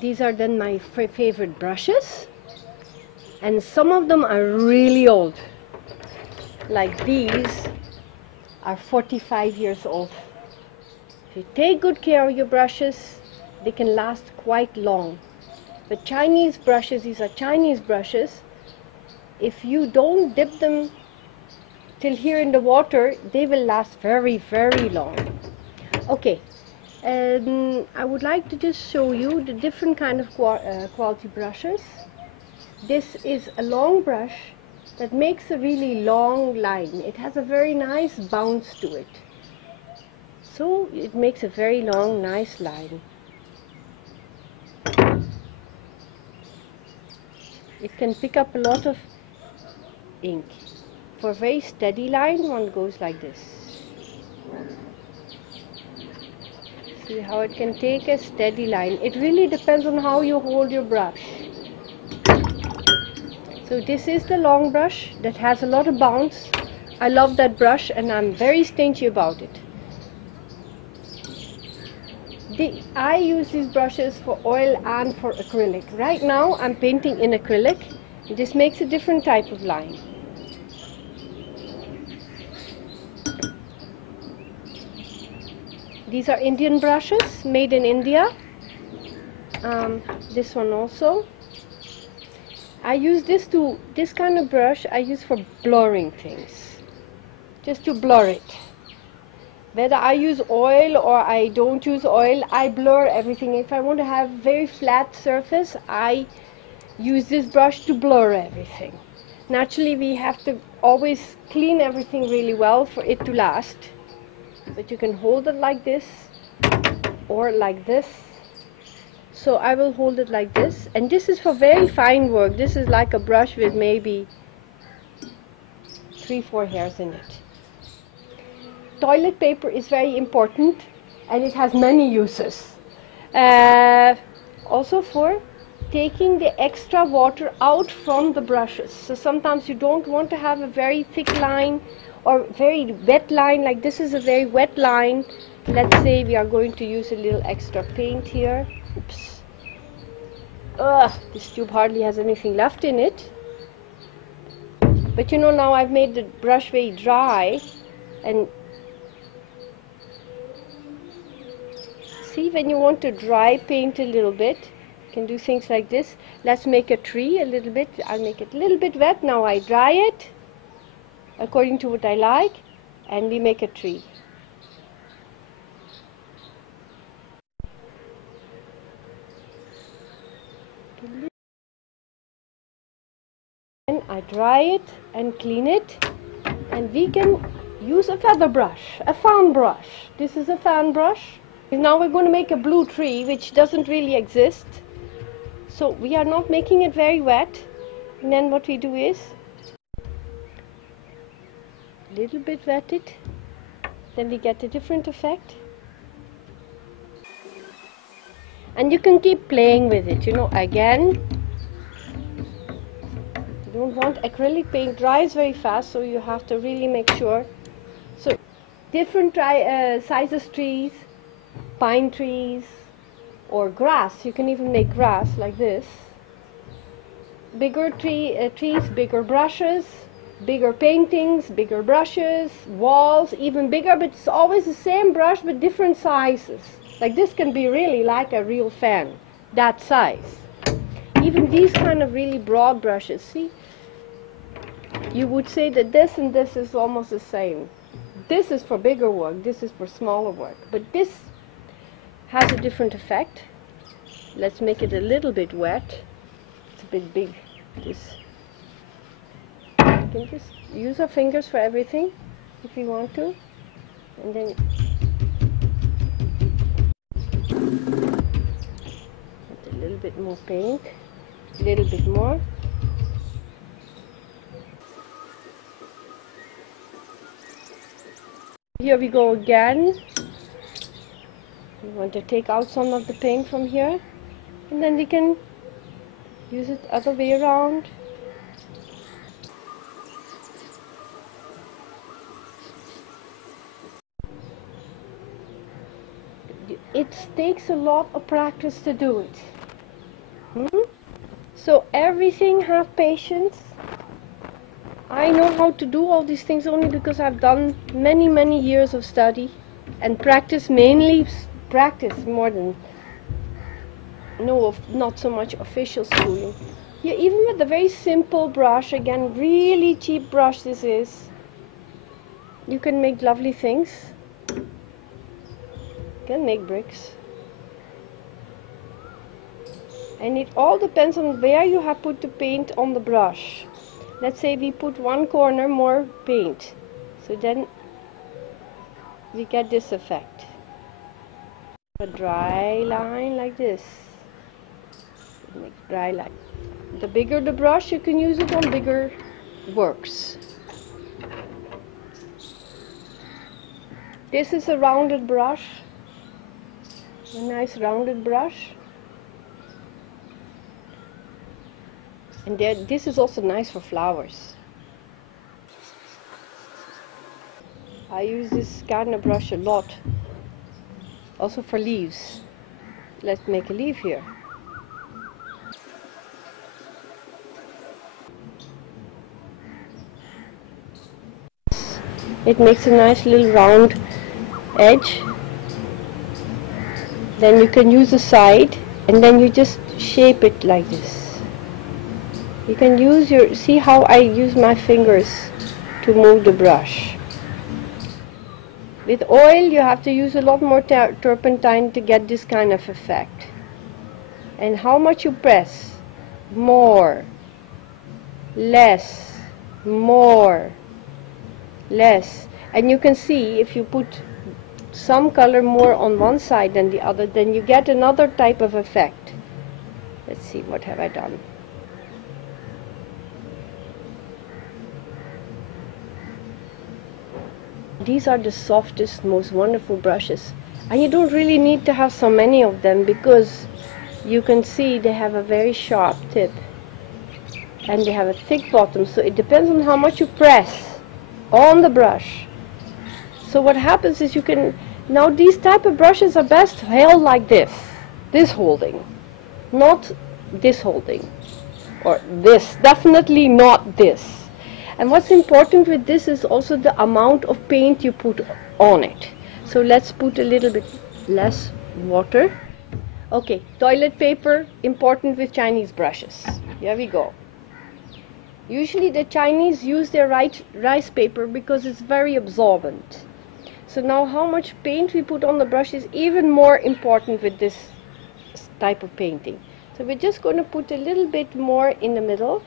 These are then my favorite brushes, and some of them are really old. Like these are 45 years old. If you take good care of your brushes, they can last quite long. But Chinese brushes, these are Chinese brushes, if you don't dip them till here in the water, they will last very, very long. Okay, I would like to just show you the different kind of quality brushes. This is a long brush that makes a really long line. It has a very nice bounce to it. So it makes a very long, nice line. It can pick up a lot of ink. For a very steady line, one goes like this. See how it can take a steady line. It really depends on how you hold your brush. So this is the long brush that has a lot of bounce. I love that brush and I'm very stingy about it. I use these brushes for oil and for acrylic. Right now I'm painting in acrylic. This makes a different type of line. These are Indian brushes made in India. This one also. I use this kind of brush I use for blurring things. Just to blur it. Whether I use oil or I don't use oil, I blur everything. If I want to have very flat surface, I use this brush to blur everything. Naturally, we have to always clean everything really well for it to last. But you can hold it like this or like this. So I will hold it like this, and this is for very fine work. This is like a brush with maybe 3-4 hairs in it. Toilet paper is very important and it has many uses. Also for taking the extra water out from the brushes. So sometimes you don't want to have a very thick line or very wet line. Like this is a very wet line. Let's say we are going to use a little extra paint here. Oops. This tube hardly has anything left in it. But you know, now I've made the brush very dry, and see, when you want to dry paint a little bit, you can do things like this. Let's make a tree a little bit. I'll make it a little bit wet. Now I dry it according to what I like, and we make a tree. And I dry it and clean it, and we can use a feather brush, a fan brush. This is a fan brush. Now we're going to make a blue tree, which doesn't really exist. So we are not making it very wet. And then what we do is a little bit wet it. Then we get a different effect. And you can keep playing with it, you know, again. You don't want acrylic paint dries very fast, so you have to really make sure. So different sizes trees, pine trees, or grass. You can even make grass like this. Bigger trees, bigger brushes, bigger paintings, bigger brushes, walls, even bigger, but it's always the same brush but different sizes. Like this can be really like a real fan, that size. Even these kind of really broad brushes, see? You would say that this and this is almost the same. This is for bigger work, this is for smaller work, but this has a different effect. Let's make it a little bit wet. It's a bit big. This. You can just use our fingers for everything if you want to, and then a little bit more paint, a little bit more. Here we go again. We want to take out some of the paint from here, and then we can use it other way around. it takes a lot of practice to do it. So everything, have patience. I know how to do all these things only because I've done many years of study and practice, mainly practice more than not so much official schooling. Yeah, even with a very simple brush, again, really cheap brush this is, you can make lovely things. You can make bricks. And it all depends on where you have put the paint on the brush. Let's say we put one corner more paint, so then we get this effect. A dry line like this. Make dry line. The bigger the brush, you can use it on bigger works. This is a rounded brush, a nice rounded brush. And this is also nice for flowers. I use this kind of brush a lot, also for leaves. Let's make a leaf here. It makes a nice little round edge. Then you can use the side and then you just shape it like this. You can use see how I use my fingers to move the brush. With oil you have to use a lot more turpentine to get this kind of effect. And how much you press? More, less, more, less. And you can see if you put some color more on one side than the other, then you get another type of effect. Let's see, what have I done? These are the softest, most wonderful brushes. And you don't really need to have so many of them because you can see they have a very sharp tip. And they have a thick bottom, so it depends on how much you press on the brush. So what happens is you can, now these type of brushes are best held like this holding, not this holding, or this, definitely not this. And what's important with this is also the amount of paint you put on it. So let's put a little bit less water. Okay, toilet paper, important with Chinese brushes. Here we go. Usually the Chinese use their rice paper because it's very absorbent. So now how much paint we put on the brush is even more important with this type of painting. So we're just going to put a little bit more in the middle.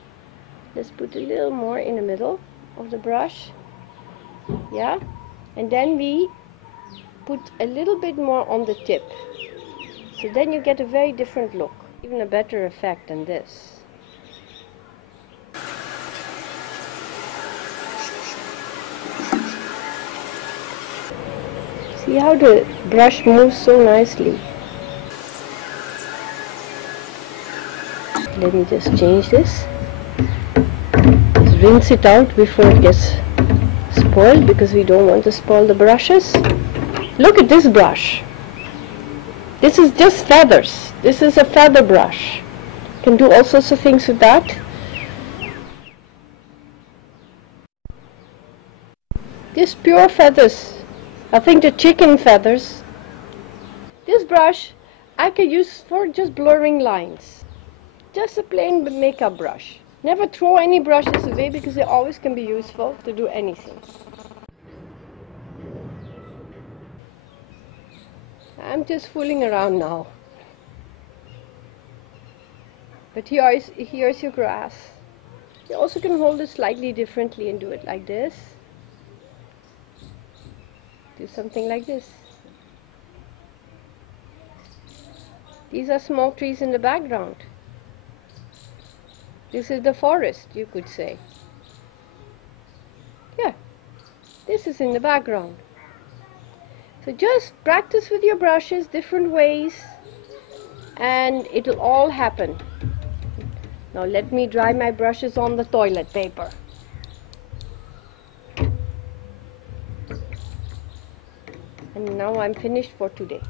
Let's put a little more in the middle of the brush. Yeah. And then we put a little bit more on the tip. So then you get a very different look, even a better effect than this. See how the brush moves so nicely. Let me just change this. Just rinse it out before it gets spoiled because we don't want to spoil the brushes. Look at this brush. This is just feathers. This is a feather brush. You can do all sorts of things with that. Just pure feathers. I think the chicken feathers. This brush I can use for just blurring lines. Just a plain makeup brush. Never throw any brushes away because they always can be useful to do anything. I'm just fooling around now. But here's your grass. You also can hold it slightly differently and do it like this. Do something like this. These are small trees in the background. This is the forest, you could say. Yeah, this is in the background. So just practice with your brushes, different ways, and it'll all happen. Now let me dry my brushes on the toilet paper. And now I'm finished for today.